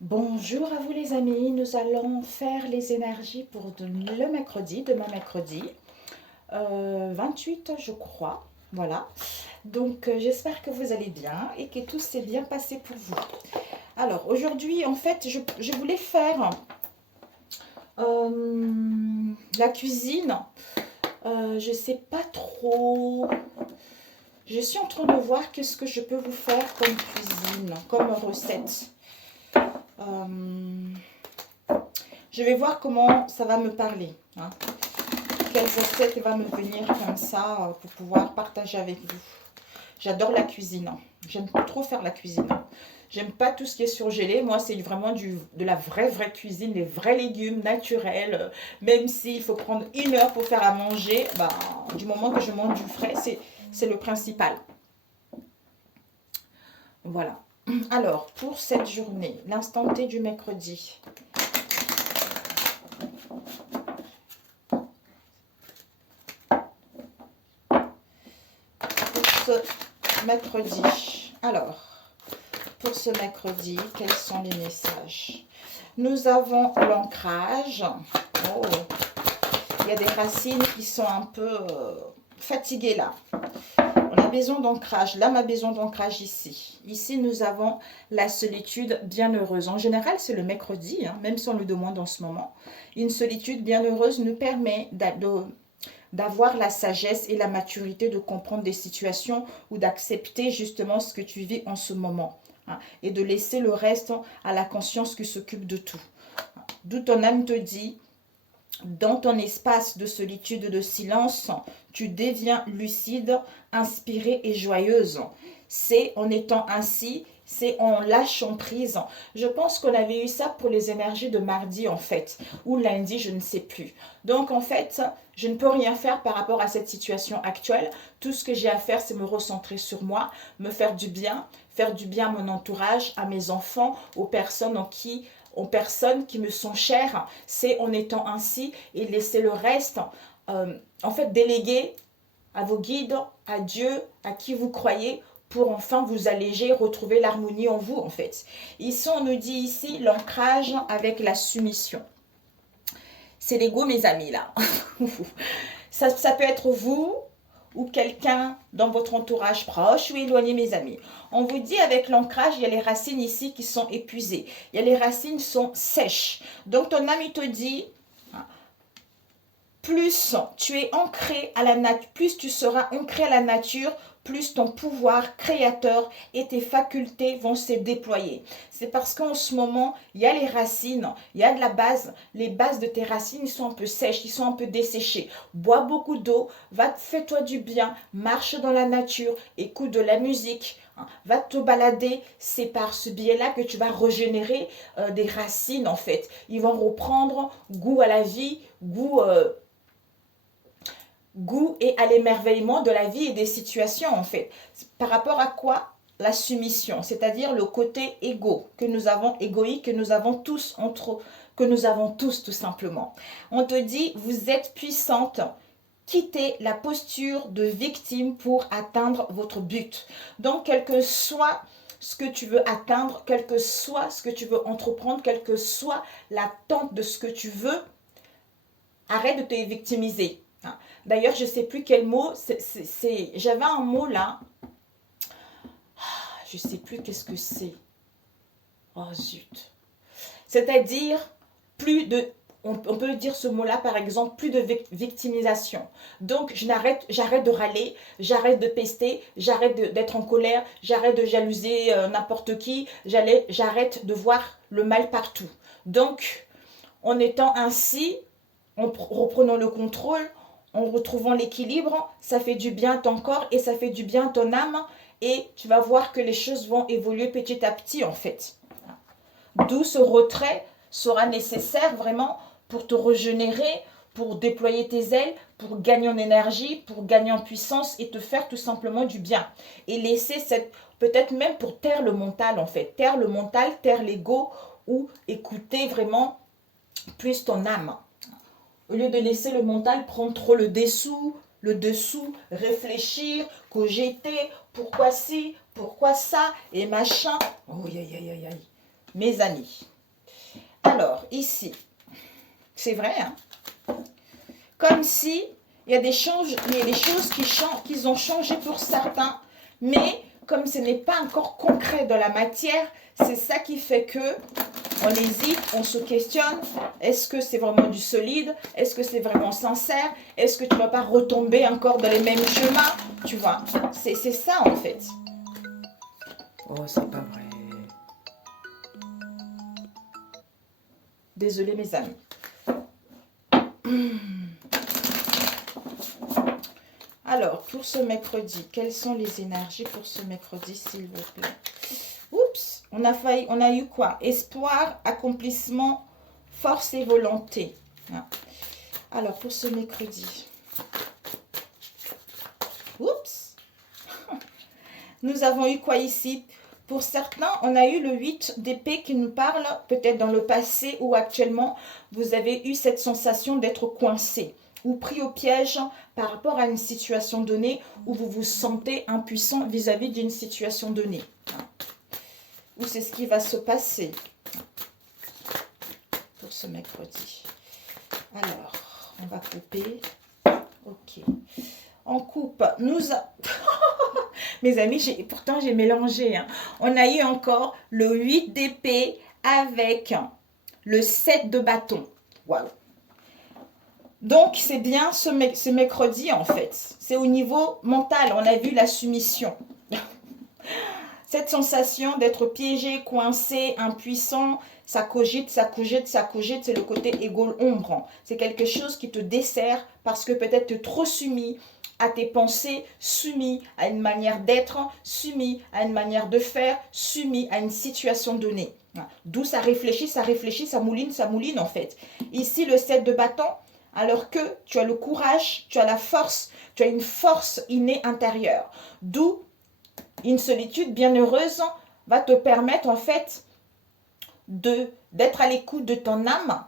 Bonjour à vous les amis, nous allons faire les énergies pour le mercredi, demain mercredi, 28 je crois, voilà. Donc j'espère que vous allez bien et que tout s'est bien passé pour vous. Alors aujourd'hui en fait je voulais faire la cuisine. Je sais pas trop, je suis en train de voir qu'est-ce que je peux vous faire comme cuisine, comme recette. Euh, je vais voir comment ça va me parler, hein. Quelle recette va me venir comme ça pour pouvoir partager avec vous. J'adore la cuisine. J'aime pas trop faire la cuisine. J'aime pas tout ce qui est surgelé. Moi, c'est vraiment de la vraie cuisine, les vrais légumes naturels. Même s'il faut prendre 1 heure pour faire à manger, bah, du moment que je mange du frais, c'est le principal. Voilà. Alors, pour cette journée, l'instant T du mercredi, pour ce mercredi. Alors, pour ce mercredi, quels sont les messages? Nous avons l'ancrage. Oh, il y a des racines qui sont un peu fatiguées là. On a besoin d'ancrage. Là, ma besoin d'ancrage ici. Ici, nous avons la solitude bienheureuse. En général, c'est le mercredi, hein, même si on le demande en ce moment. Une solitude bienheureuse nous permet d'avoir la sagesse et la maturité de comprendre des situations ou d'accepter justement ce que tu vis en ce moment, hein, et de laisser le reste à la conscience qui s'occupe de tout. D'où ton âme te dit, dans ton espace de solitude et de silence, tu deviens lucide, inspirée et joyeuse. C'est en étant ainsi, c'est en lâchant prise. Je pense qu'on avait eu ça pour les énergies de mardi en fait, ou lundi, je ne sais plus. Donc en fait, je ne peux rien faire par rapport à cette situation actuelle. Tout ce que j'ai à faire, c'est me recentrer sur moi, me faire du bien à mon entourage, à mes enfants, aux personnes qui me sont chères. C'est en étant ainsi et laisser le reste, en fait, déléguer à vos guides, à Dieu, à qui vous croyez, pour enfin vous alléger, retrouver l'harmonie en vous, en fait. Ici, on nous dit ici l'ancrage avec la soumission. C'est l'ego, mes amis, là. Ça peut être vous ou quelqu'un dans votre entourage proche ou éloigné, mes amis. On vous dit avec l'ancrage, il y a les racines ici qui sont épuisées. Il y a les racines qui sont sèches. Donc ton âme, il te dit, plus tu es ancré à la nature, plus tu seras ancré à la nature, plus ton pouvoir créateur et tes facultés vont se déployer. C'est parce qu'en ce moment, il y a les racines, il y a de la base. Les bases de tes racines, ils sont un peu sèches, ils sont un peu desséchées. Bois beaucoup d'eau, fais-toi du bien, marche dans la nature, écoute de la musique, hein, va te balader. C'est par ce biais-là que tu vas régénérer des racines en fait. Ils vont reprendre goût à la vie, goût et à l'émerveillement de la vie et des situations en fait. Par rapport à quoi? La soumission, c'est-à-dire le côté égoïque que nous avons tous que nous avons tous tout simplement. On te dit, vous êtes puissante, quittez la posture de victime pour atteindre votre but. Donc, quel que soit ce que tu veux atteindre, quel que soit ce que tu veux entreprendre, quelle que soit l'attente de ce que tu veux, arrête de te victimiser. D'ailleurs, je ne sais plus quel mot, j'avais un mot là, je ne sais plus qu'est-ce que c'est. Oh zut. C'est-à-dire, plus de, on peut dire ce mot-là par exemple, plus de victimisation. Donc, j'arrête de râler, j'arrête de pester, j'arrête d'être en colère, j'arrête de jalouser n'importe qui, j'arrête de voir le mal partout. Donc, en étant ainsi, en reprenant le contrôle, en retrouvant l'équilibre, ça fait du bien à ton corps et ça fait du bien à ton âme et tu vas voir que les choses vont évoluer petit à petit en fait. D'où ce retrait sera nécessaire vraiment pour te régénérer, pour déployer tes ailes, pour gagner en énergie, pour gagner en puissance et te faire tout simplement du bien. Et laisser cette, peut-être même pour taire le mental en fait, taire le mental, taire l'ego ou écouter vraiment plus ton âme. Au lieu de laisser le mental prendre trop le dessous, réfléchir, cogiter, pourquoi ci, pourquoi ça, et machin. Oh, aïe, aïe, aïe, aïe. mes amis. Alors, ici, c'est vrai, hein? Comme si il y a des choses qui ont changé pour certains, mais comme ce n'est pas encore concret dans la matière, c'est ça qui fait que on hésite, on se questionne. Est-ce que c'est vraiment du solide? Est-ce que c'est vraiment sincère? Est-ce que tu ne vas pas retomber encore dans les mêmes chemins? Tu vois, c'est ça en fait. Oh, c'est pas vrai. Désolée mes amis. Alors, pour ce mercredi, quelles sont les énergies pour ce mercredi, s'il vous plaît? Oups, on a eu quoi? Espoir, accomplissement, force et volonté. Alors, pour ce mercredi. Oups. Nous avons eu quoi ici? Pour certains, on a eu le 8 d'épée qui nous parle, peut-être dans le passé ou actuellement, vous avez eu cette sensation d'être coincé ou pris au piège par rapport à une situation donnée où vous vous sentez impuissant vis-à-vis d'une situation donnée. Ou c'est ce qui va se passer pour ce mercredi. Alors, on va couper. Ok. On coupe. Mes amis, pourtant j'ai mélangé. Hein. On a eu encore le 8 d'épée avec le 7 de bâton. Waouh. Donc, c'est bien ce mercredi, en fait. C'est au niveau mental. On a vu la soumission. Cette sensation d'être piégé, coincé, impuissant, ça cogite, ça cogite, ça cogite. C'est le côté égo-ombre. C'est quelque chose qui te dessert parce que peut-être tu es trop soumis à tes pensées, soumis à une manière d'être, soumis à une manière de faire, soumis à une situation donnée. D'où ça réfléchit, ça mouline en fait. Ici, le 7 de bâton, alors que tu as le courage, tu as la force, tu as une force innée intérieure. D'où une solitude bienheureuse va te permettre en fait d'être à l'écoute de ton âme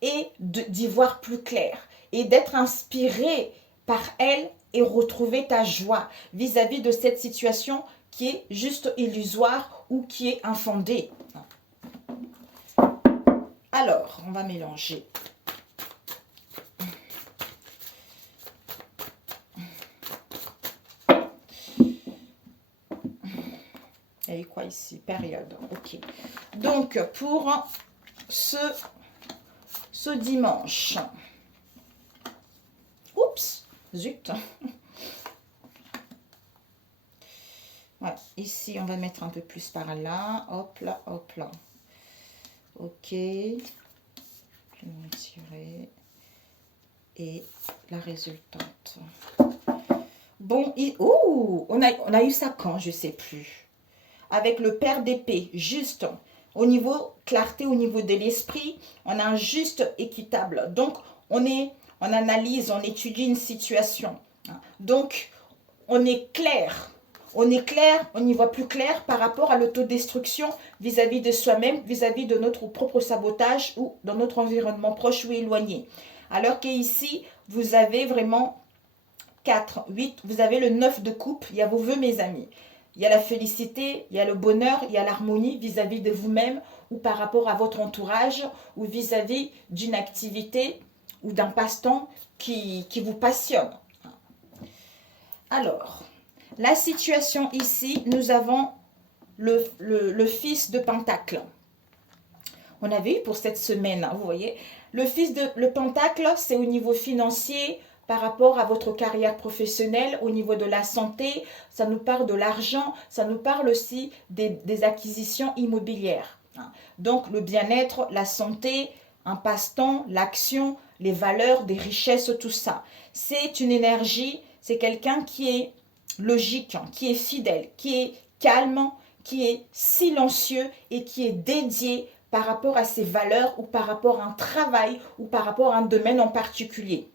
et d'y voir plus clair et d'être inspiré par elle et retrouver ta joie vis-à-vis de cette situation qui est juste illusoire ou qui est infondée. Alors, on va mélanger. Et quoi ici? Période. Ok. Donc, pour ce dimanche. Oups, zut. Ouais, ici, on va mettre un peu plus par là. Hop là, hop là. Ok. Je vais tirer. Et la résultante. Bon, on a eu ça quand? Je ne sais plus. Avec le pair d'épée, juste au niveau clarté, au niveau de l'esprit, on a un juste équitable. Donc, on analyse, on étudie une situation. Donc, on est clair. On y voit plus clair par rapport à l'autodestruction vis-à-vis de soi-même, vis-à-vis de notre propre sabotage ou dans notre environnement proche ou éloigné. Alors qu'ici, vous avez vraiment 4, 8, vous avez le 9 de coupe, il y a vos vœux mes amis. Il y a la félicité, il y a le bonheur, il y a l'harmonie vis-à-vis de vous-même ou par rapport à votre entourage ou vis-à-vis d'une activité ou d'un passe-temps qui vous passionne. Alors, la situation ici, nous avons le fils de Pentacle. On avait eu pour cette semaine, vous voyez. Le Pentacle, c'est au niveau financier, par rapport à votre carrière professionnelle, au niveau de la santé, ça nous parle de l'argent, ça nous parle aussi des acquisitions immobilières. Donc, le bien-être, la santé, un passe-temps, l'action, les valeurs, des richesses, tout ça. C'est une énergie, c'est quelqu'un qui est logique, qui est fidèle, qui est calme, qui est silencieux et qui est dédié par rapport à ses valeurs ou par rapport à un travail ou par rapport à un domaine en particulier.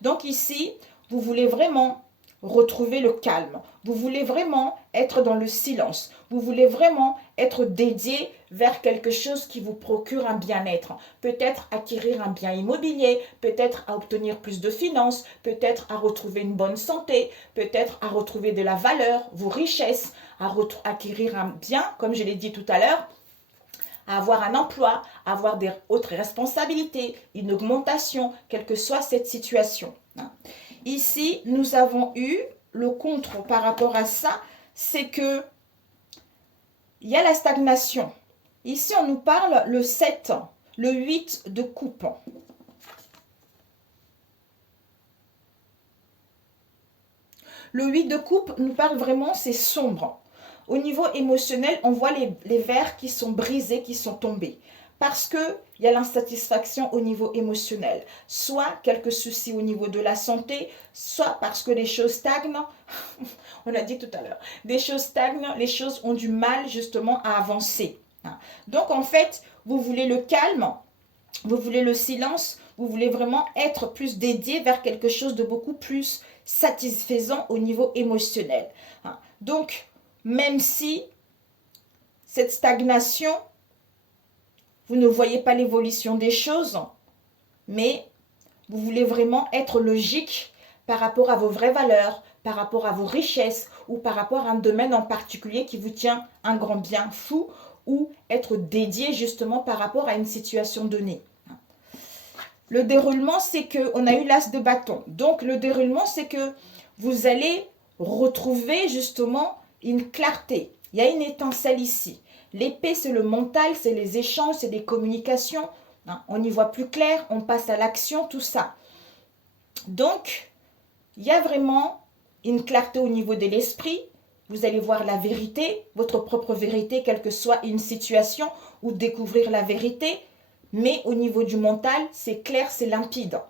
Donc ici, vous voulez vraiment retrouver le calme. Vous voulez vraiment être dans le silence. Vous voulez vraiment être dédié vers quelque chose qui vous procure un bien-être. Peut-être acquérir un bien immobilier, peut-être à obtenir plus de finances, peut-être à retrouver une bonne santé, peut-être à retrouver de la valeur, vos richesses, à acquérir un bien, comme je l'ai dit tout à l'heure, à avoir un emploi, à avoir des autres responsabilités, une augmentation, quelle que soit cette situation. Ici, nous avons eu le contre par rapport à ça, c'est que il y a la stagnation. Ici, on nous parle le 7, le 8 de coupe. Le 8 de coupe nous parle vraiment, c'est sombre. Au niveau émotionnel, on voit les verres qui sont brisés, qui sont tombés. Parce qu'il y a l'insatisfaction au niveau émotionnel. Soit quelques soucis au niveau de la santé, soit parce que les choses stagnent. On a dit tout à l'heure, des choses stagnent, les choses ont du mal justement à avancer. Donc en fait, vous voulez le calme, vous voulez le silence, vous voulez vraiment être plus dédié vers quelque chose de beaucoup plus satisfaisant au niveau émotionnel. Donc, même si cette stagnation, vous ne voyez pas l'évolution des choses, mais vous voulez vraiment être logique par rapport à vos vraies valeurs, par rapport à vos richesses ou par rapport à un domaine en particulier qui vous tient un grand bien fou ou être dédié justement par rapport à une situation donnée. Le déroulement, c'est qu'on a eu l'as de bâton. Donc, le déroulement, c'est que vous allez retrouver justement une clarté. Il y a une étincelle ici. L'épée, c'est le mental, c'est les échanges, c'est les communications. On y voit plus clair, on passe à l'action, tout ça. Donc, il y a vraiment une clarté au niveau de l'esprit. Vous allez voir la vérité, votre propre vérité, quelle que soit une situation, ou découvrir la vérité. Mais au niveau du mental, c'est clair, c'est limpide.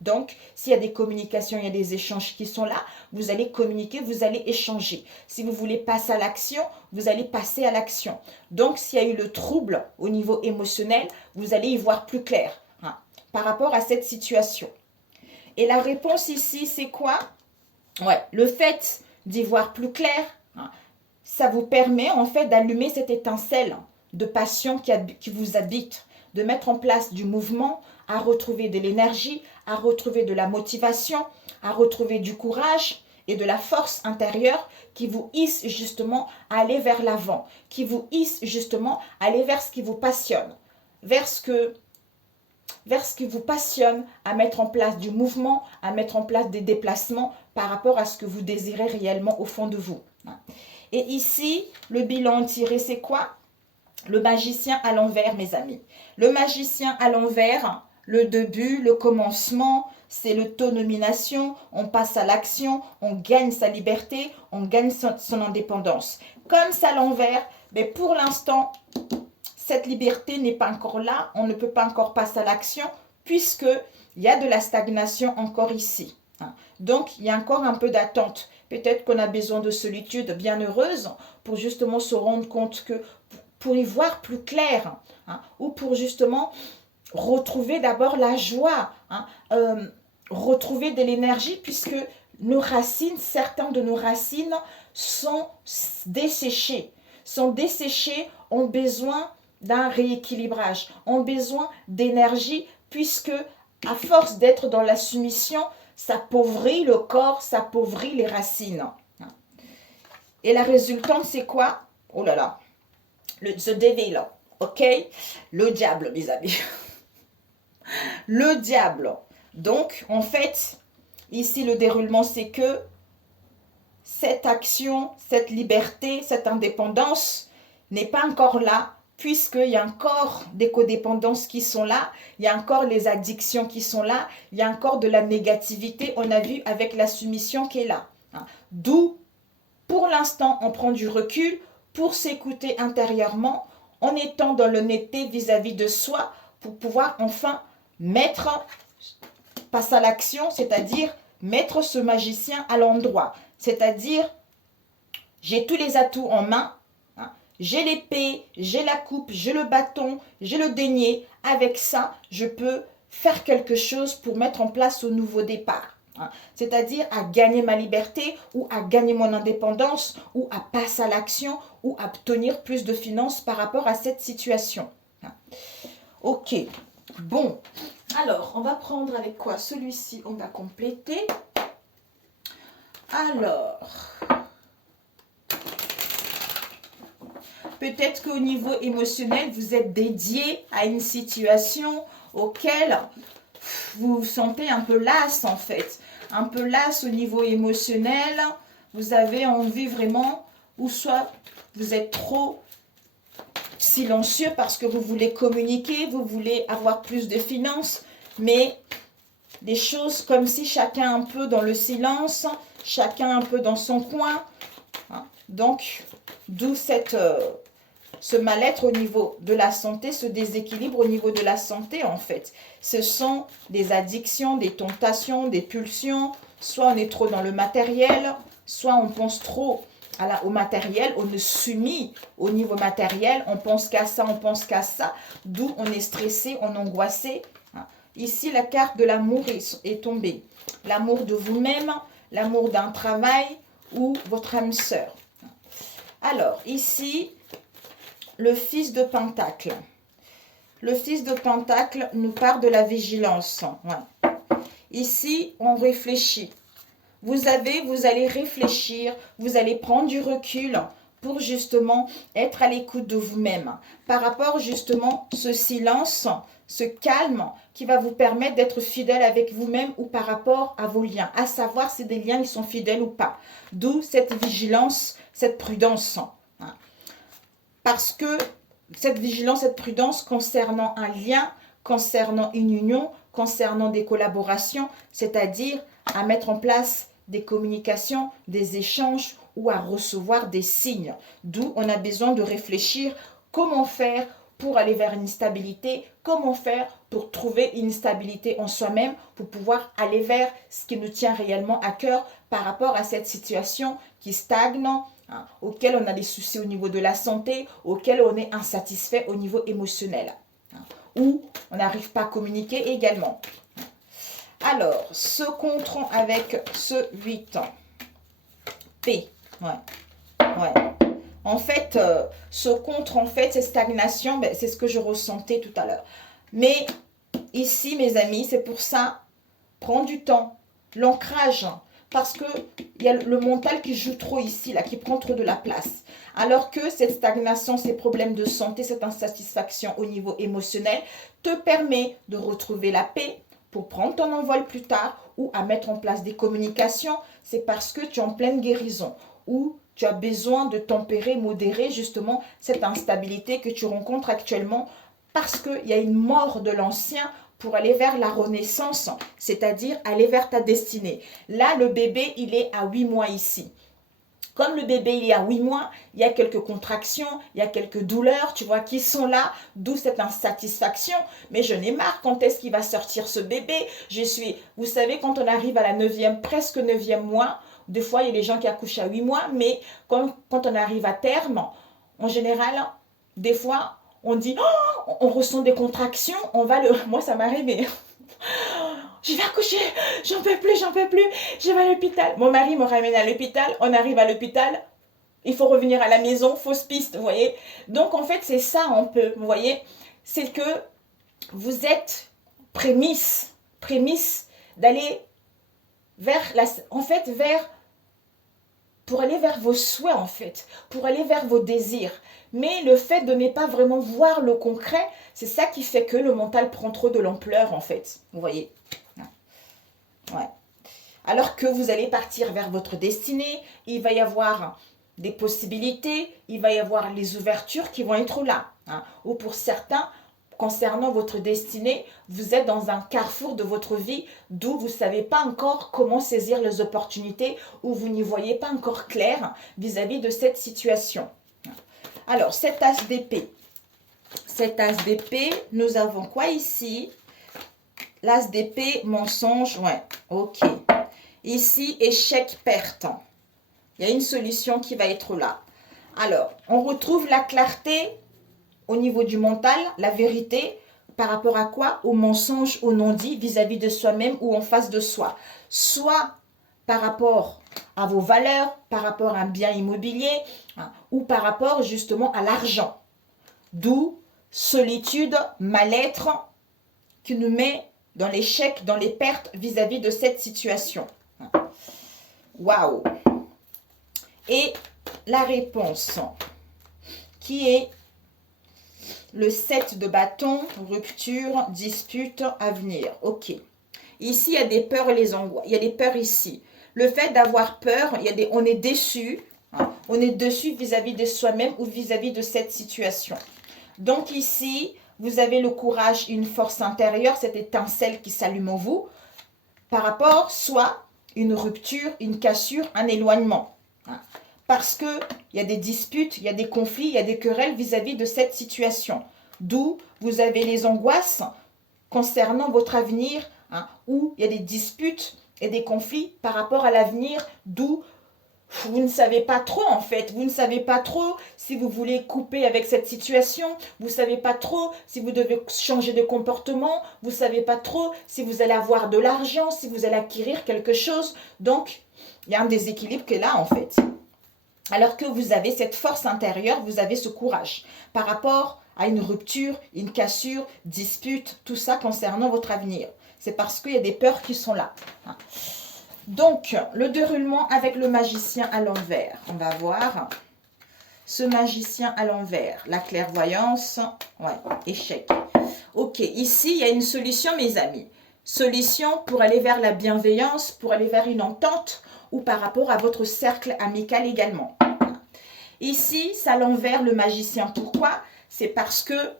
Donc, s'il y a des communications, il y a des échanges qui sont là, vous allez communiquer, vous allez échanger. Si vous voulez passer à l'action, vous allez passer à l'action. Donc, s'il y a eu le trouble au niveau émotionnel, vous allez y voir plus clair par rapport à cette situation. Et la réponse ici, c'est quoi? Le fait d'y voir plus clair, ça vous permet en fait d'allumer cette étincelle de passion qui vous habite, de mettre en place du mouvement, à retrouver de l'énergie, à retrouver de la motivation, à retrouver du courage et de la force intérieure qui vous hisse justement à aller vers l'avant, qui vous hisse justement à aller vers ce qui vous passionne, vers ce qui vous passionne, à mettre en place du mouvement, à mettre en place des déplacements par rapport à ce que vous désirez réellement au fond de vous. Et ici, le bilan tiré, c'est quoi? Le magicien à l'envers, mes amis. Le magicien à l'envers, le début, le commencement, c'est l'autonomination, on passe à l'action, on gagne sa liberté, on gagne son indépendance. Comme ça à l'envers, mais pour l'instant, cette liberté n'est pas encore là, on ne peut pas encore passer à l'action puisqu'il y a de la stagnation encore ici. Donc, il y a encore un peu d'attente. Peut-être qu'on a besoin de solitude bien heureuse pour justement se rendre compte que, pour y voir plus clair, ou pour justement retrouver d'abord la joie, retrouver de l'énergie puisque nos racines, certains de nos racines sont desséchées, ont besoin d'un rééquilibrage, ont besoin d'énergie puisque à force d'être dans la soumission, ça appauvrit le corps, ça appauvrit les racines. Et la résultante, c'est quoi? Oh là là, the devil, ok? Le diable, mes amis. Le diable. Donc, en fait, ici, le déroulement, c'est que cette action, cette liberté, cette indépendance n'est pas encore là, puisqu'il y a encore des codépendances qui sont là, il y a encore les addictions qui sont là, il y a encore de la négativité, on a vu avec la soumission qui est là. D'où, pour l'instant, on prend du recul pour s'écouter intérieurement, en étant dans l'honnêteté vis-à-vis de soi, pour pouvoir enfin passer à l'action, c'est-à-dire mettre ce magicien à l'endroit. C'est-à-dire, j'ai tous les atouts en main, j'ai l'épée, j'ai la coupe, j'ai le bâton, j'ai le denier. Avec ça, je peux faire quelque chose pour mettre en place ce nouveau départ. C'est-à-dire à gagner ma liberté ou à gagner mon indépendance ou à passer à l'action ou à obtenir plus de finances par rapport à cette situation. Ok, bon. Alors, on va prendre avec quoi? Celui-ci, on va compléter. Alors, Peut-être qu'au niveau émotionnel, vous êtes dédié à une situation auquel vous vous sentez un peu lasse en fait. Un peu lasse au niveau émotionnel. Vous avez envie vraiment, ou soit vous êtes trop silencieux parce que vous voulez communiquer, vous voulez avoir plus de finances, mais des choses comme si chacun un peu dans le silence, chacun un peu dans son coin. Donc, d'où ce mal-être au niveau de la santé, ce déséquilibre au niveau de la santé en fait. Ce sont des addictions, des tentations, des pulsions. Soit on est trop dans le matériel, soit on pense trop au matériel, on est soumis au niveau matériel, on pense qu'à ça, on pense qu'à ça, d'où on est stressé, on est angoissé. Ici, la carte de l'amour est tombée. L'amour de vous-même, l'amour d'un travail ou votre âme sœur. Alors, ici, le fils de Pentacle. Le fils de Pentacle nous parle de la vigilance. Ouais. Ici, on réfléchit. Vous allez réfléchir, vous allez prendre du recul pour justement être à l'écoute de vous-même. Par rapport justement ce silence, ce calme qui va vous permettre d'être fidèle avec vous-même ou par rapport à vos liens. À savoir si des liens ils sont fidèles ou pas. D'où cette vigilance, cette prudence. Parce que cette vigilance, cette prudence concernant un lien, concernant une union, concernant des collaborations, c'est-à-dire à mettre en place des communications, des échanges ou à recevoir des signes. D'où on a besoin de réfléchir comment faire pour aller vers une stabilité, comment faire pour trouver une stabilité en soi-même, pour pouvoir aller vers ce qui nous tient réellement à cœur par rapport à cette situation qui stagne, auquel on a des soucis au niveau de la santé, auquel on est insatisfait au niveau émotionnel, ou on n'arrive pas à communiquer également. Alors, ce contrant avec ce 8 ans. P. Ouais. En fait, ce contre, en fait, cette stagnation, c'est ce que je ressentais tout à l'heure. Mais ici, mes amis, c'est pour ça, prends du temps. L'ancrage, parce qu'il y a le mental qui joue trop ici, là, qui prend trop de la place. Alors que cette stagnation, ces problèmes de santé, cette insatisfaction au niveau émotionnel te permet de retrouver la paix pour prendre ton envol plus tard ou à mettre en place des communications. C'est parce que tu es en pleine guérison ou tu as besoin de tempérer, modérer justement cette instabilité que tu rencontres actuellement parce qu'il y a une mort de l'ancien pour aller vers la renaissance, c'est-à-dire aller vers ta destinée. Là, le bébé, il est à 8 mois ici. Comme le bébé, il est à 8 mois, il y a quelques contractions, il y a quelques douleurs, tu vois, qui sont là, d'où cette insatisfaction. Mais je n'ai marre, quand est-ce qu'il va sortir ce bébé? Vous savez, quand on arrive à la 9e, presque 9e mois, des fois, il y a des gens qui accouchent à 8 mois, mais quand on arrive à terme, en général, des fois, on dit, oh, on ressent des contractions, moi, ça m'est arrivé. Je vais accoucher, j'en peux plus, je vais à l'hôpital. Mon mari me ramène à l'hôpital, on arrive à l'hôpital, il faut revenir à la maison, fausse piste, vous voyez. Donc, en fait, c'est ça un peu, vous voyez. C'est que vous êtes prémisse d'aller pour aller vers vos souhaits, en fait, pour aller vers vos désirs. Mais le fait de ne pas vraiment voir le concret, c'est ça qui fait que le mental prend trop de l'ampleur, en fait, vous voyez. Ouais. Alors que vous allez partir vers votre destinée, il va y avoir des possibilités, il va y avoir les ouvertures qui vont être là. Ou pour certains, concernant votre destinée, vous êtes dans un carrefour de votre vie d'où vous ne savez pas encore comment saisir les opportunités, ou vous n'y voyez pas encore clair vis-à-vis de cette situation. Alors, cet as d'épée. Cet as d'épée, nous avons quoi ici? L'as d'épée, mensonge, ouais, ok. Ici, échec, perte. Il y a une solution qui va être là. Alors, on retrouve la clarté au niveau du mental, la vérité, par rapport à quoi? Au mensonge, au non-dit, vis-à-vis de soi-même ou en face de soi. Soit par rapport à vos valeurs, par rapport à un bien immobilier, ou par rapport justement à l'argent. D'où solitude, mal-être, qui nous met dans l'échec, dans les pertes vis-à-vis de cette situation. Waouh! Et la réponse. qui est le 7 de bâton, rupture, dispute, avenir. Ok. Ici, il y a des peurs et les angoisses. Il y a des peurs ici. Le fait d'avoir peur, on est déçu. Hein, on est déçu vis-à-vis de soi-même ou vis-à-vis de cette situation. Donc ici, vous avez le courage, une force intérieure, cette étincelle qui s'allume en vous, par rapport soit une rupture, une cassure, un éloignement. Hein, parce qu'il y a des disputes, il y a des conflits, il y a des querelles vis-à-vis de cette situation. D'où vous avez les angoisses concernant votre avenir, hein, où il y a des disputes et des conflits par rapport à l'avenir, d'où vous ne savez pas trop en fait, vous ne savez pas trop si vous voulez couper avec cette situation, vous ne savez pas trop si vous devez changer de comportement, vous ne savez pas trop si vous allez avoir de l'argent, si vous allez acquérir quelque chose. Donc, il y a un déséquilibre qui est là en fait. Alors que vous avez cette force intérieure, vous avez ce courage par rapport à une rupture, une cassure, dispute, tout ça concernant votre avenir. C'est parce qu'il y a des peurs qui sont là. Donc, le déroulement avec le magicien à l'envers. On va voir ce magicien à l'envers. La clairvoyance, ouais, échec. Ok, ici, il y a une solution, mes amis. Solution pour aller vers la bienveillance, pour aller vers une entente ou par rapport à votre cercle amical également. Ici, c'est à l'envers le magicien. Pourquoi? C'est parce que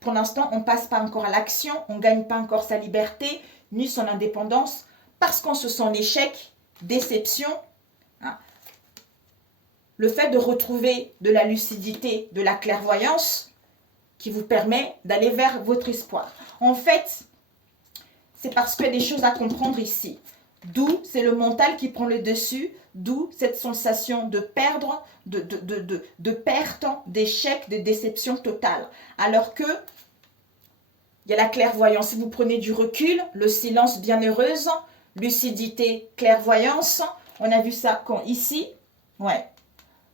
pour l'instant, on ne passe pas encore à l'action, on ne gagne pas encore sa liberté, ni son indépendance, parce qu'on se sent en échec, déception. Hein. Le fait de retrouver de la lucidité, de la clairvoyance, qui vous permet d'aller vers votre espoir. En fait, c'est parce qu'il y a des choses à comprendre ici. D'où c'est le mental qui prend le dessus, d'où cette sensation de perdre, de perte, d'échec, de déception totale. Alors que il y a la clairvoyance. Si vous prenez du recul, le silence bienheureuse, lucidité, clairvoyance, on a vu ça quand ici, ouais.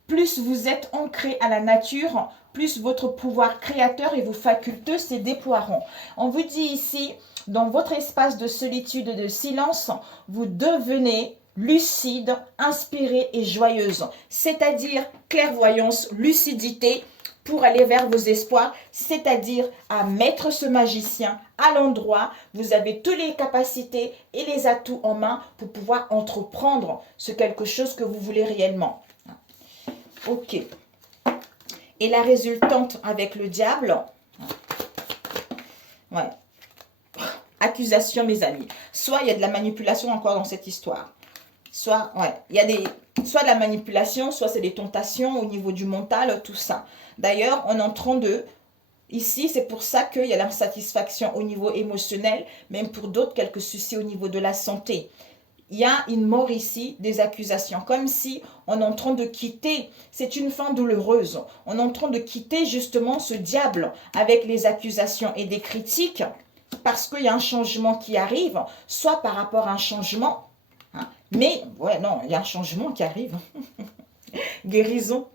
Plus vous êtes ancré à la nature, plus votre pouvoir créateur et vos facultés se déploieront. On vous dit ici, dans votre espace de solitude et de silence, vous devenez lucide, inspiré et joyeuse. C'est-à-dire clairvoyance, lucidité, pour aller vers vos espoirs, c'est-à-dire à mettre ce magicien à l'endroit. Vous avez toutes les capacités et les atouts en main pour pouvoir entreprendre ce quelque chose que vous voulez réellement. Ok. Et la résultante avec le diable, ouais. Accusation, mes amis. Soit il y a de la manipulation encore dans cette histoire. Soit, ouais, il y a soit de la manipulation, soit c'est des tentations au niveau du mental, tout ça. D'ailleurs, on est en train de... Ici, c'est pour ça qu'il y a l'insatisfaction au niveau émotionnel, même pour d'autres, quelques soucis au niveau de la santé. Il y a une mort ici, des accusations, comme si on est en train de quitter, c'est une fin douloureuse, on est en train de quitter justement ce diable avec les accusations et des critiques, parce qu'il y a un changement qui arrive, soit par rapport à un changement, hein, mais, ouais, non, il y a un changement qui arrive. Guérison.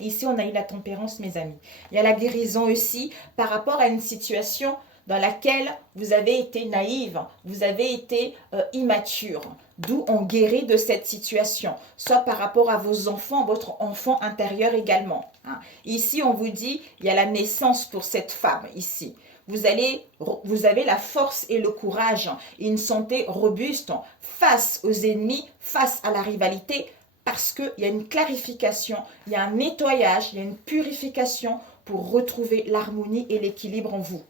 Ici, on a eu la tempérance, mes amis. Il y a la guérison aussi par rapport à une situation dans laquelle vous avez été naïve, vous avez été immature. D'où on guérit de cette situation, soit par rapport à vos enfants, votre enfant intérieur également. Hein. Ici, on vous dit, il y a la naissance pour cette femme, ici. Vous avez la force et le courage et une santé robuste face aux ennemis, face à la rivalité, parce qu'il y a une clarification, il y a un nettoyage, il y a une purification pour retrouver l'harmonie et l'équilibre en vous.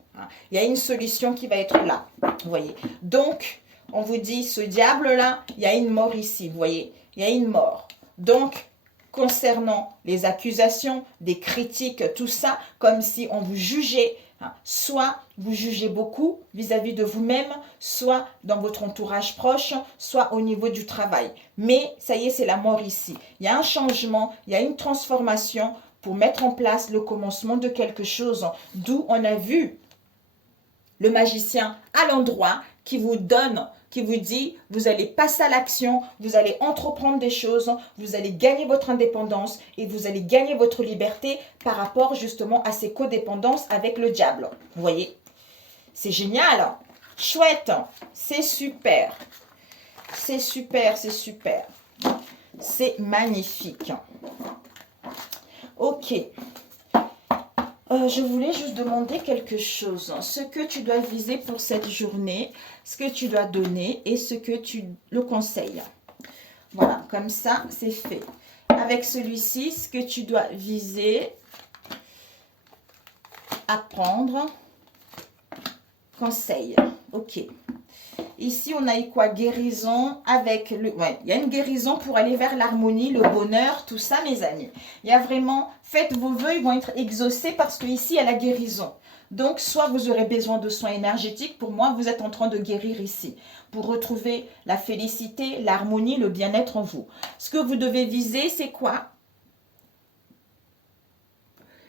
Il y a une solution qui va être là, vous voyez. Donc, on vous dit, ce diable-là, il y a une mort ici, vous voyez. Il y a une mort. Donc, concernant les accusations, des critiques, tout ça, comme si on vous jugeait, soit vous jugez beaucoup vis-à-vis de vous-même, soit dans votre entourage proche, soit au niveau du travail. Mais ça y est, c'est la mort ici. Il y a un changement, il y a une transformation pour mettre en place le commencement de quelque chose. D'où on a vu le magicien à l'endroit qui vous donne, qui vous dit, vous allez passer à l'action, vous allez entreprendre des choses, vous allez gagner votre indépendance et vous allez gagner votre liberté par rapport justement à ces codépendances avec le diable. Vous voyez, c'est génial, chouette, c'est super, c'est super, c'est super, c'est magnifique. Ok, Je voulais juste demander quelque chose. Ce que tu dois viser pour cette journée, ce que tu dois donner et ce que tu le conseilles. Voilà, comme ça, c'est fait. Avec celui-ci, ce que tu dois viser, apprendre, conseil. Ok. Ici, on a eu quoi? Guérison avec le... Ouais, il y a une guérison pour aller vers l'harmonie, le bonheur, tout ça, mes amis. Il y a vraiment... Faites vos vœux, ils vont être exaucés parce qu'ici, il y a la guérison. Donc, soit vous aurez besoin de soins énergétiques. Pour moi, vous êtes en train de guérir ici. Pour retrouver la félicité, l'harmonie, le bien-être en vous. Ce que vous devez viser, c'est quoi?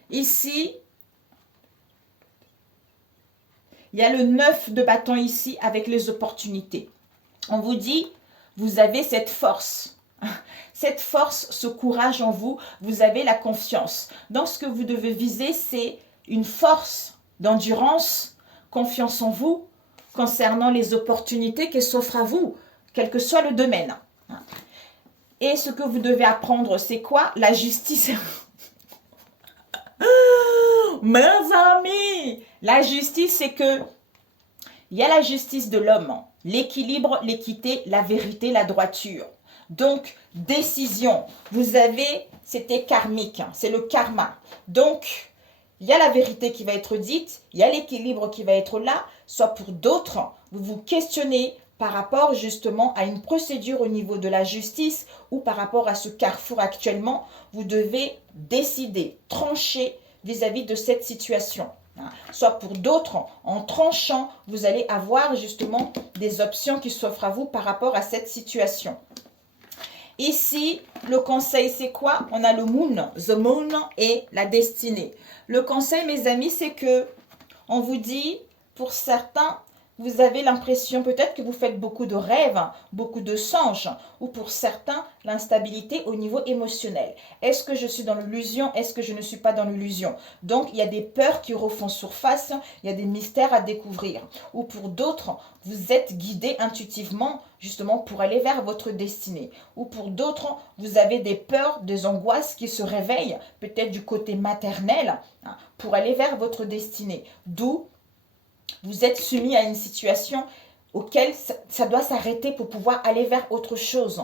Ici, il y a le 9 de bâton ici avec les opportunités. On vous dit, vous avez cette force. Cette force, ce courage en vous, vous avez la confiance. Donc, ce que vous devez viser, c'est une force d'endurance, confiance en vous, concernant les opportunités qui s'offrent à vous, quel que soit le domaine. Et ce que vous devez apprendre, c'est quoi? La justice. Mes amis, la justice, c'est que il y a la justice de l'homme, l'équilibre, l'équité, la vérité, la droiture. Donc, décision. Vous avez, c'était karmique, c'est le karma. Donc, il y a la vérité qui va être dite, il y a l'équilibre qui va être là, soit pour d'autres, vous vous questionnez par rapport justement à une procédure au niveau de la justice ou par rapport à ce carrefour actuellement, vous devez décider, trancher vis-à-vis de cette situation. Soit pour d'autres, en tranchant, vous allez avoir justement des options qui s'offrent à vous par rapport à cette situation. Ici, le conseil, c'est quoi? On a le moon, the moon et la destinée. Le conseil, mes amis, c'est que on vous dit, pour certains, vous avez l'impression peut-être que vous faites beaucoup de rêves, beaucoup de songes, ou pour certains, l'instabilité au niveau émotionnel. Est-ce que je suis dans l'illusion? Est-ce que je ne suis pas dans l'illusion? Donc, il y a des peurs qui refont surface, il y a des mystères à découvrir. Ou pour d'autres, vous êtes guidé intuitivement, justement, pour aller vers votre destinée. Ou pour d'autres, vous avez des peurs, des angoisses qui se réveillent, peut-être du côté maternel, pour aller vers votre destinée. D'où vous êtes soumis à une situation auquel ça doit s'arrêter pour pouvoir aller vers autre chose.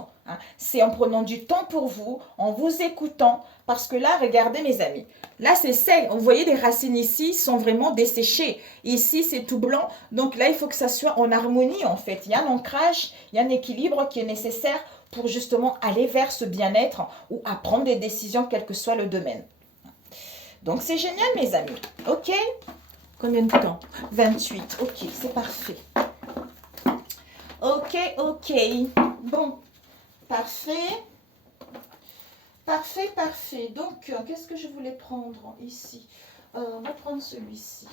C'est en prenant du temps pour vous, en vous écoutant, parce que là, regardez mes amis, là c'est sec, vous voyez les racines ici sont vraiment desséchées, ici c'est tout blanc, donc là il faut que ça soit en harmonie en fait, il y a un ancrage, il y a un équilibre qui est nécessaire pour justement aller vers ce bien-être ou à prendre des décisions quel que soit le domaine. Donc c'est génial mes amis, ok? Combien de temps? 28. Ok, c'est parfait. Ok, ok. Bon, parfait. Parfait, parfait. Donc, qu'est-ce que je voulais prendre ici? On va prendre celui-ci.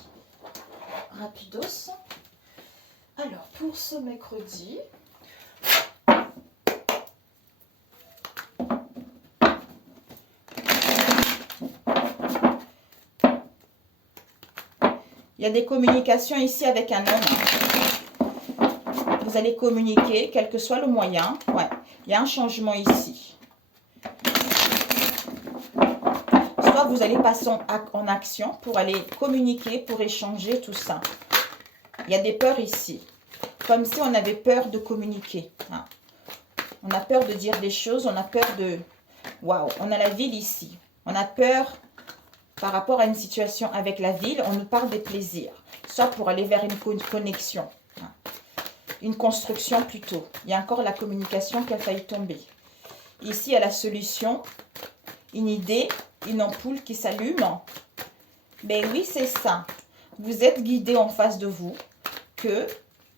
Rapidos. Alors, pour ce mercredi... Il y a des communications ici avec un homme. Vous allez communiquer, quel que soit le moyen. Ouais, il y a un changement ici. Soit vous allez passer en action pour aller communiquer, pour échanger, tout ça. Il y a des peurs ici. Comme si on avait peur de communiquer. On a peur de dire des choses, on a peur de... Waouh, on a la ville ici. On a peur... Par rapport à une situation avec la ville, on nous parle des plaisirs. Soit pour aller vers une connexion. Une construction plutôt. Il y a encore la communication qui a failli tomber. Ici, il y a la solution. Une idée, une ampoule qui s'allume. Ben oui, c'est ça. Vous êtes guidé en face de vous.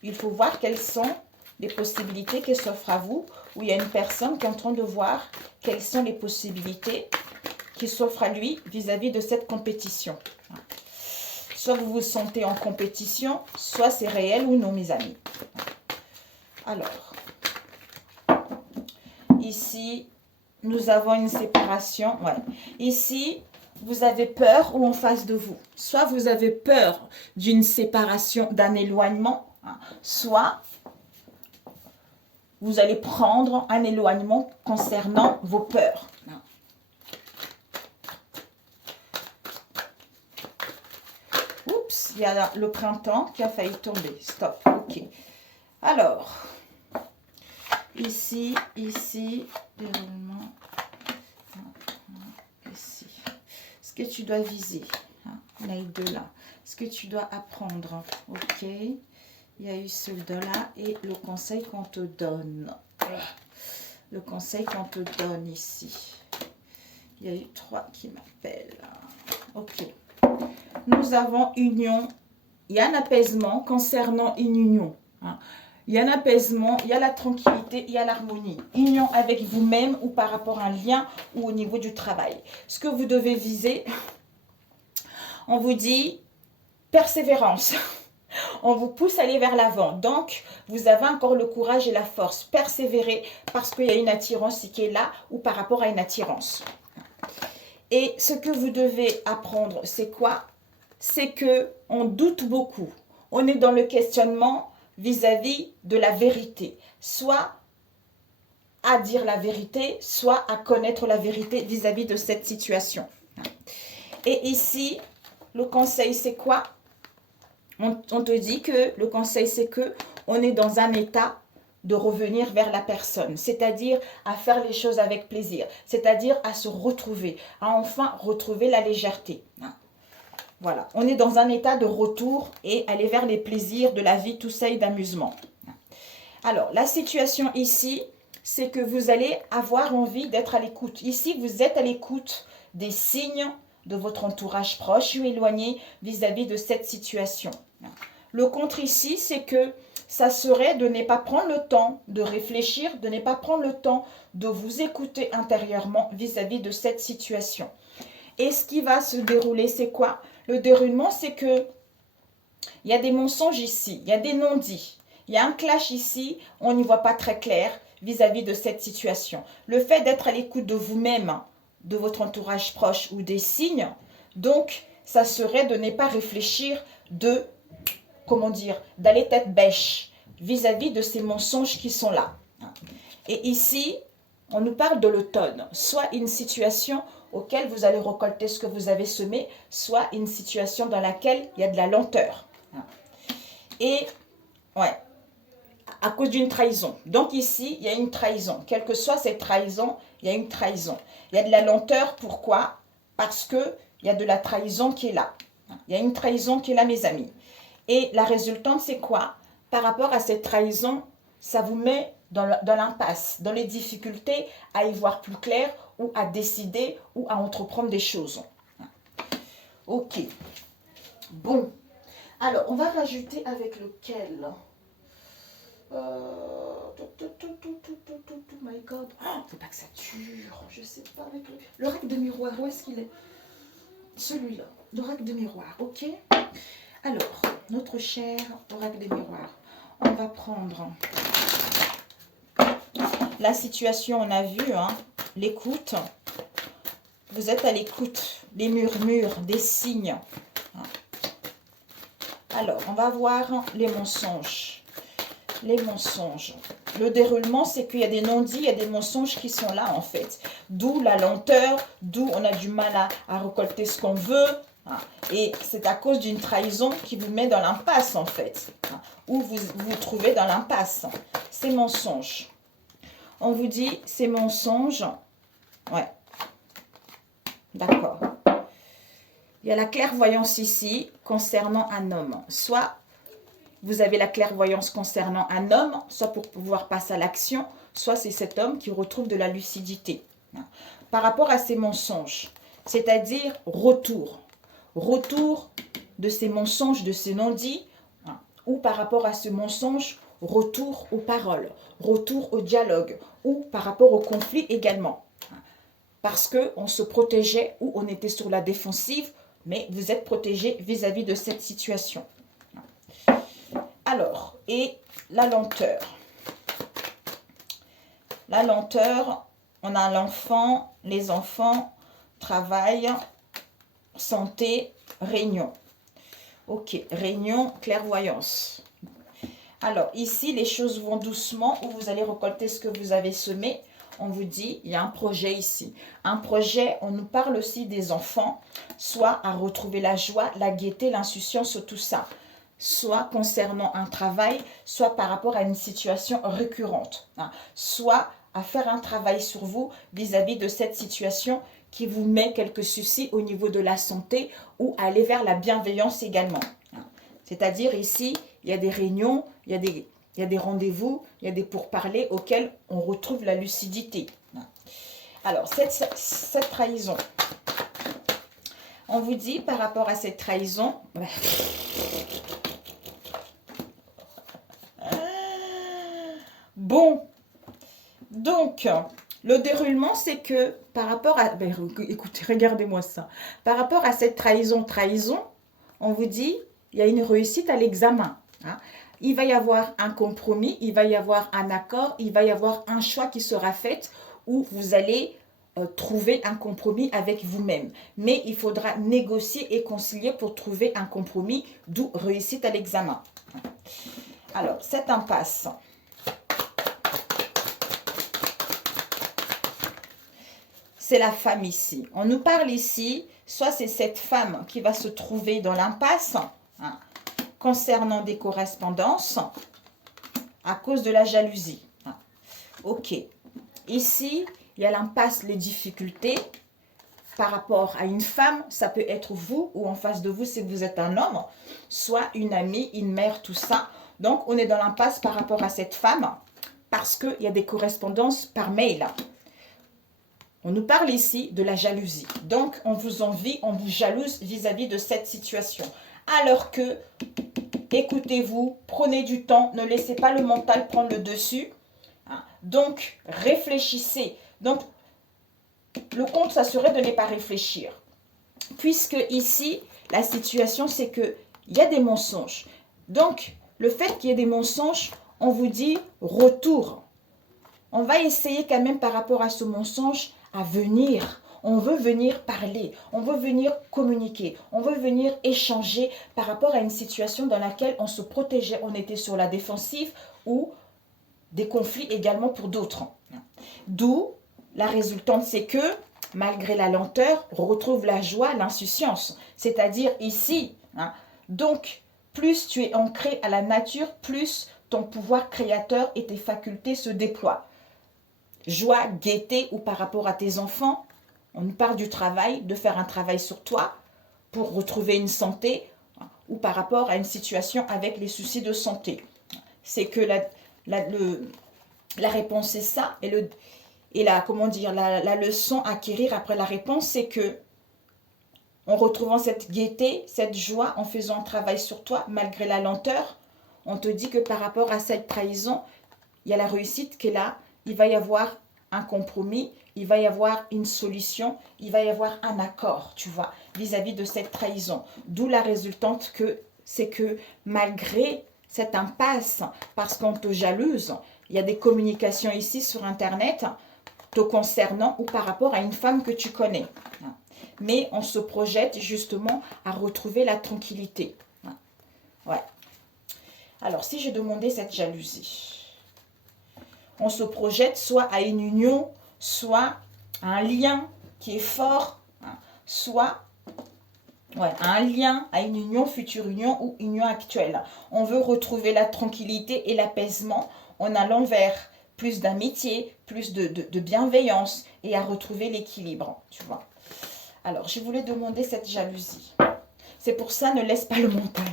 Il faut voir quelles sont les possibilités qui s'offrent à vous. Ou il y a une personne qui est en train de voir quelles sont les possibilités qui s'offre à lui vis-à-vis de cette compétition. Soit vous vous sentez en compétition, soit c'est réel ou non, mes amis. Alors, ici, nous avons une séparation. Ouais. Ici, vous avez peur ou en face de vous. Soit vous avez peur d'une séparation, d'un éloignement, soit vous allez prendre un éloignement concernant vos peurs. il y a le printemps qui a failli tomber. Stop, ok. Alors, ici, déroulement, ici. Ce que tu dois viser, hein, les deux là. Ce que tu dois apprendre, ok. Il y a eu celui-là et le conseil qu'on te donne. Le conseil qu'on te donne ici. Il y a eu 3 qui m'appellent. Ok. Nous avons union. Il y a un apaisement concernant une union. Hein. Il y a un apaisement, il y a la tranquillité, il y a l'harmonie. Union avec vous-même ou par rapport à un lien ou au niveau du travail. Ce que vous devez viser, on vous dit persévérance. On vous pousse à aller vers l'avant. Donc, vous avez encore le courage et la force. Persévérer parce qu'il y a une attirance qui est là ou par rapport à une attirance. Et ce que vous devez apprendre, c'est quoi? C'est qu'on doute beaucoup. On est dans le questionnement vis-à-vis de la vérité. Soit à dire la vérité, soit à connaître la vérité vis-à-vis de cette situation. Et ici, le conseil, c'est quoi? On te dit que le conseil, c'est que on est dans un état de revenir vers la personne, c'est-à-dire à faire les choses avec plaisir, c'est-à-dire à se retrouver, à enfin retrouver la légèreté. Voilà, on est dans un état de retour et aller vers les plaisirs de la vie, tout ça et d'amusement. Alors, la situation ici, c'est que vous allez avoir envie d'être à l'écoute. Ici, vous êtes à l'écoute des signes de votre entourage proche ou éloigné vis-à-vis de cette situation. Le contre ici, c'est que ça serait de ne pas prendre le temps de réfléchir, de ne pas prendre le temps de vous écouter intérieurement vis-à-vis de cette situation. Et ce qui va se dérouler, c'est quoi? Le déroulement, c'est que il y a des mensonges ici, il y a des non-dits, il y a un clash ici, on n'y voit pas très clair vis-à-vis de cette situation. Le fait d'être à l'écoute de vous-même, de votre entourage proche ou des signes, donc ça serait de ne pas réfléchir comment dire, d'aller tête bêche vis-à-vis de ces mensonges qui sont là. Et ici, on nous parle de l'automne, soit une situation auquel vous allez récolter ce que vous avez semé, soit une situation dans laquelle il y a de la lenteur. Et, ouais, à cause d'une trahison. Donc ici, il y a une trahison. Quelle que soit cette trahison, il y a une trahison. Il y a de la lenteur, pourquoi? Parce qu'il y a de la trahison qui est là. Il y a une trahison qui est là, mes amis. Et la résultante, c'est quoi? Par rapport à cette trahison, ça vous met dans l'impasse, dans les difficultés à y voir plus clair ou à décider ou à entreprendre des choses. Ok. Bon. Alors, on va rajouter avec lequel? My God. Oh, faut pas que ça dure. Je sais pas avec le rack de miroir. Où est-ce qu'il est? Celui-là. Le rack de miroir. Ok. Alors, notre cher oracle des miroirs, on va prendre la situation, on a vu, hein, l'écoute. Vous êtes à l'écoute des murmures, des signes. Alors, on va voir les mensonges. Les mensonges. Le déroulement, c'est qu'il y a des non-dits, il y a des mensonges qui sont là, en fait. D'où la lenteur, d'où on a du mal à récolter ce qu'on veut. Et c'est à cause d'une trahison qui vous met dans l'impasse, en fait. Ou vous vous trouvez dans l'impasse. Ces mensonges. On vous dit, ces mensonges. Ouais. D'accord. Il y a la clairvoyance ici concernant un homme. Soit vous avez la clairvoyance concernant un homme, soit pour pouvoir passer à l'action, soit c'est cet homme qui retrouve de la lucidité. Par rapport à ces mensonges, c'est-à-dire retour. Retour de ces mensonges, de ces non-dits, ou par rapport à ce mensonge, retour aux paroles, retour au dialogue, ou par rapport au conflit également. Parce qu'on se protégeait ou on était sur la défensive, mais vous êtes protégé vis-à-vis de cette situation. Alors, et la lenteur. La lenteur, on a l'enfant, les enfants, travail, santé, réunion. Ok, réunion, clairvoyance. Alors, ici, les choses vont doucement, où vous allez récolter ce que vous avez semé. on vous dit, il y a un projet ici. Un projet, on nous parle aussi des enfants, soit à retrouver la joie, la gaieté, l'insouciance, tout ça. Soit concernant un travail, soit par rapport à une situation récurrente. Hein. Soit à faire un travail sur vous vis-à-vis de cette situation qui vous met quelques soucis au niveau de la santé ou aller vers la bienveillance également. C'est-à-dire ici, il y a des réunions, il y a des rendez-vous, il y a des pourparlers auxquels on retrouve la lucidité. Alors, cette trahison, on vous dit par rapport à cette trahison, bon, donc, le déroulement, c'est que par rapport à... écoutez, regardez-moi ça. Par rapport à cette trahison, on vous dit, il y a une réussite à l'examen. Hein. Il va y avoir un compromis, il va y avoir un accord, il va y avoir un choix qui sera fait où vous allez trouver un compromis avec vous-même. Mais il faudra négocier et concilier pour trouver un compromis, d'où réussite à l'examen. Alors, cette impasse... c'est la femme ici. On nous parle ici, soit c'est cette femme qui va se trouver dans l'impasse hein, concernant des correspondances à cause de la jalousie. Hein. Ok. Ici, il y a l'impasse, les difficultés par rapport à une femme. Ça peut être vous ou en face de vous si vous êtes un homme, soit une amie, une mère, tout ça. Donc, on est dans l'impasse par rapport à cette femme parce qu'il y a des correspondances par mail. On nous parle ici de la jalousie. Donc, on vous envie, on vous jalouse vis-à-vis de cette situation. Alors que, écoutez-vous, prenez du temps, ne laissez pas le mental prendre le dessus. Donc, réfléchissez. Donc, le compte, ça serait de ne pas réfléchir. Puisque ici, la situation, c'est qu'il y a des mensonges. Donc, le fait qu'il y ait des mensonges, on vous dit retour. On va essayer quand même par rapport à ce mensonge à venir. On veut venir parler, on veut venir communiquer, on veut venir échanger par rapport à une situation dans laquelle on se protégeait, on était sur la défensive ou des conflits également pour d'autres. D'où la résultante, c'est que malgré la lenteur, on retrouve la joie, l'insouciance. C'est-à-dire ici, donc plus tu es ancré à la nature, plus ton pouvoir créateur et tes facultés se déploient. Joie, gaieté ou par rapport à tes enfants, on nous parle du travail, de faire un travail sur toi pour retrouver une santé ou par rapport à une situation avec les soucis de santé. C'est que la réponse est ça et la leçon à acquérir après la réponse, c'est que en retrouvant cette gaieté, cette joie, en faisant un travail sur toi, malgré la lenteur, on te dit que par rapport à cette trahison, il y a la réussite qui est là. Il va y avoir un compromis, il va y avoir une solution, il va y avoir un accord, tu vois, vis-à-vis de cette trahison. D'où la résultante c'est que malgré cette impasse, parce qu'on te jalouse, il y a des communications ici sur Internet te concernant ou par rapport à une femme que tu connais. Mais on se projette justement à retrouver la tranquillité. Ouais. Alors, si j'ai demandé cette jalousie, on se projette soit à une union, soit à un lien qui est fort, soit à un lien, à une union, future union ou union actuelle. On veut retrouver la tranquillité et l'apaisement en allant vers plus d'amitié, plus de bienveillance et à retrouver l'équilibre, tu vois. Alors, je voulais demander cette jalousie. C'est pour ça, ne laisse pas le mental.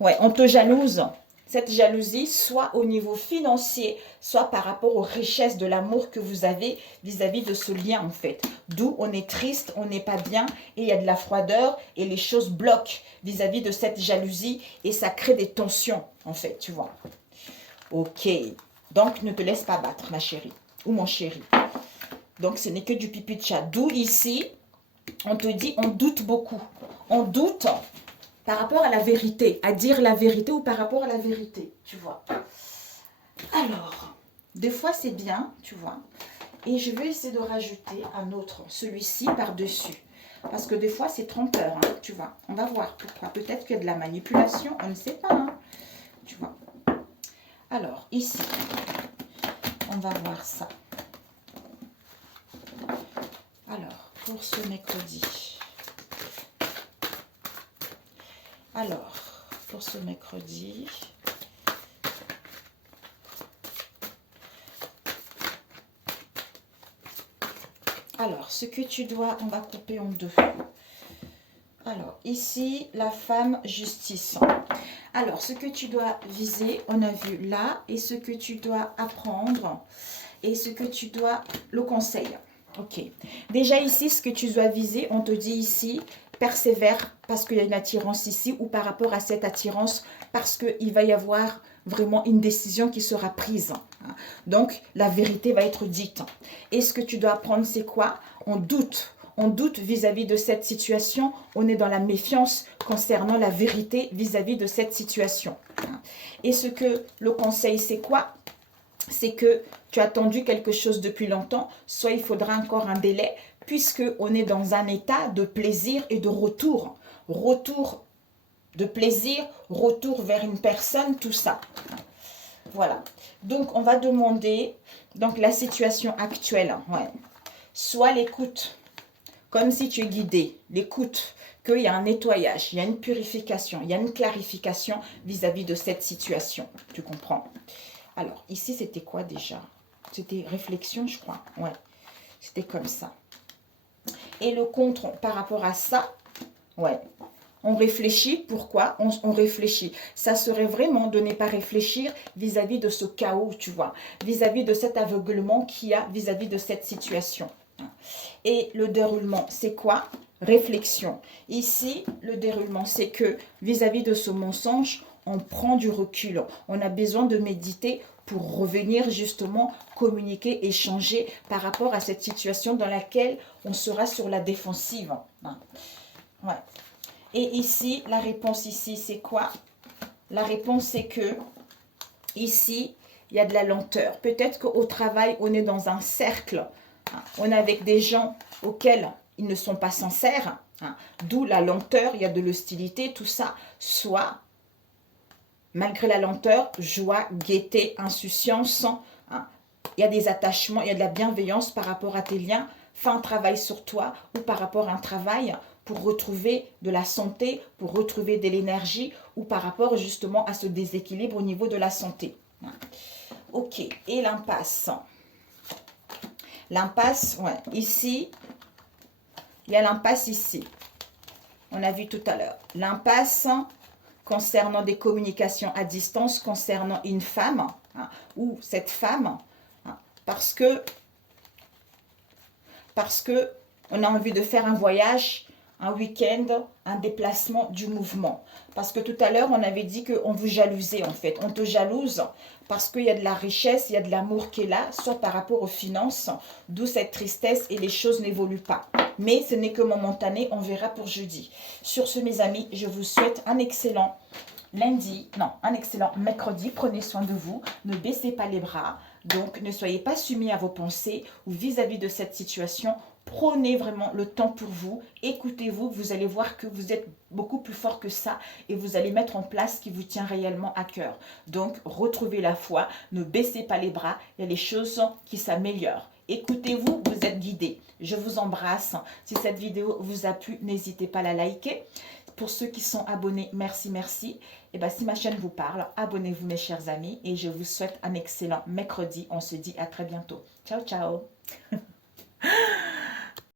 Ouais, on te jalouse. Cette jalousie, soit au niveau financier, soit par rapport aux richesses de l'amour que vous avez vis-à-vis de ce lien, en fait. D'où on est triste, on n'est pas bien, et il y a de la froideur, et les choses bloquent vis-à-vis de cette jalousie, et ça crée des tensions, en fait, tu vois. Ok, donc ne te laisse pas battre, ma chérie, ou mon chéri. Donc, ce n'est que du pipi de chat. D'où ici, on te dit, on doute beaucoup. On doute par rapport à la vérité, à dire la vérité ou par rapport à la vérité, tu vois. Alors, des fois, c'est bien, tu vois. Et je vais essayer de rajouter un autre, celui-ci par-dessus. Parce que des fois, c'est trompeur, hein, tu vois. On va voir pourquoi. Peut-être qu'il y a de la manipulation, on ne sait pas, hein, tu vois. Alors, ici, On va voir ça. Alors, pour ce mercredi. Alors, pour ce mercredi. Alors, ce que tu dois, on va couper en deux. Alors, ici, la femme justice. Alors, ce que tu dois viser, on a vu là, et ce que tu dois apprendre, et ce que tu dois, le conseil. Ok. Déjà ici, ce que tu dois viser, on te dit ici, persévère parce qu'il y a une attirance ici, ou par rapport à cette attirance, parce qu'il va y avoir vraiment une décision qui sera prise. Donc, la vérité va être dite. Et ce que tu dois apprendre, c'est quoi? On doute. On doute vis-à-vis de cette situation. On est dans la méfiance concernant la vérité vis-à-vis de cette situation. Et ce que le conseil, c'est quoi? C'est que tu as attendu quelque chose depuis longtemps, soit il faudra encore un délai, puisque on est dans un état de plaisir et de retour. Retour de plaisir, retour vers une personne, tout ça. Voilà. Donc, on va demander, donc la situation actuelle, ouais. Soit l'écoute, comme si tu es guidé, l'écoute, qu'il y a un nettoyage, il y a une purification, il y a une clarification vis-à-vis de cette situation. Tu comprends? Alors, ici, c'était quoi déjà? C'était réflexion, je crois. Ouais, c'était comme ça. Et le contre par rapport à ça, ouais. On réfléchit. Pourquoi on réfléchit? Ça serait vraiment de ne pas réfléchir vis-à-vis de ce chaos, tu vois. Vis-à-vis de cet aveuglement qu'il y a vis-à-vis de cette situation. Et le déroulement, c'est quoi? Réflexion. Ici, le déroulement, c'est que vis-à-vis de ce mensonge, on prend du recul. On a besoin de méditer pour revenir justement communiquer, échanger par rapport à cette situation dans laquelle on sera sur la défensive. Ouais. Et ici, la réponse ici, c'est quoi? La réponse, c'est que ici, il y a de la lenteur. Peut-être qu'au travail, on est dans un cercle. On est avec des gens auxquels ils ne sont pas sincères. D'où la lenteur, il y a de l'hostilité, tout ça. Soit, malgré la lenteur, joie, gaieté, insouciance. Il y a des attachements, il y a de la bienveillance par rapport à tes liens. Fais un travail sur toi ou par rapport à un travail pour retrouver de la santé, pour retrouver de l'énergie ou par rapport justement à ce déséquilibre au niveau de la santé. Ok, et l'impasse. L'impasse, ouais, ici, il y a l'impasse ici. On a vu tout à l'heure. L'impasse concernant des communications à distance, concernant une femme, ou cette femme, parce que on a envie de faire un voyage, un week-end, un déplacement du mouvement. Parce que tout à l'heure, on avait dit qu'on vous jalousait en fait. On te jalouse parce qu'il y a de la richesse, il y a de l'amour qui est là, soit par rapport aux finances, d'où cette tristesse et les choses n'évoluent pas. Mais ce n'est que momentané, on verra pour jeudi. Sur ce, mes amis, je vous souhaite un excellent un excellent mercredi. Prenez soin de vous, ne baissez pas les bras. Donc, ne soyez pas soumis à vos pensées ou vis-à-vis de cette situation. Prenez vraiment le temps pour vous, écoutez-vous, vous allez voir que vous êtes beaucoup plus fort que ça et vous allez mettre en place ce qui vous tient réellement à cœur. Donc, retrouvez la foi, ne baissez pas les bras, il y a des choses qui s'améliorent. Écoutez-vous, vous êtes guidés. Je vous embrasse. Si cette vidéo vous a plu, n'hésitez pas à la liker. Pour ceux qui sont abonnés, merci, merci. Et bien, si ma chaîne vous parle, abonnez-vous mes chers amis. Et je vous souhaite un excellent mercredi. On se dit à très bientôt. Ciao, ciao.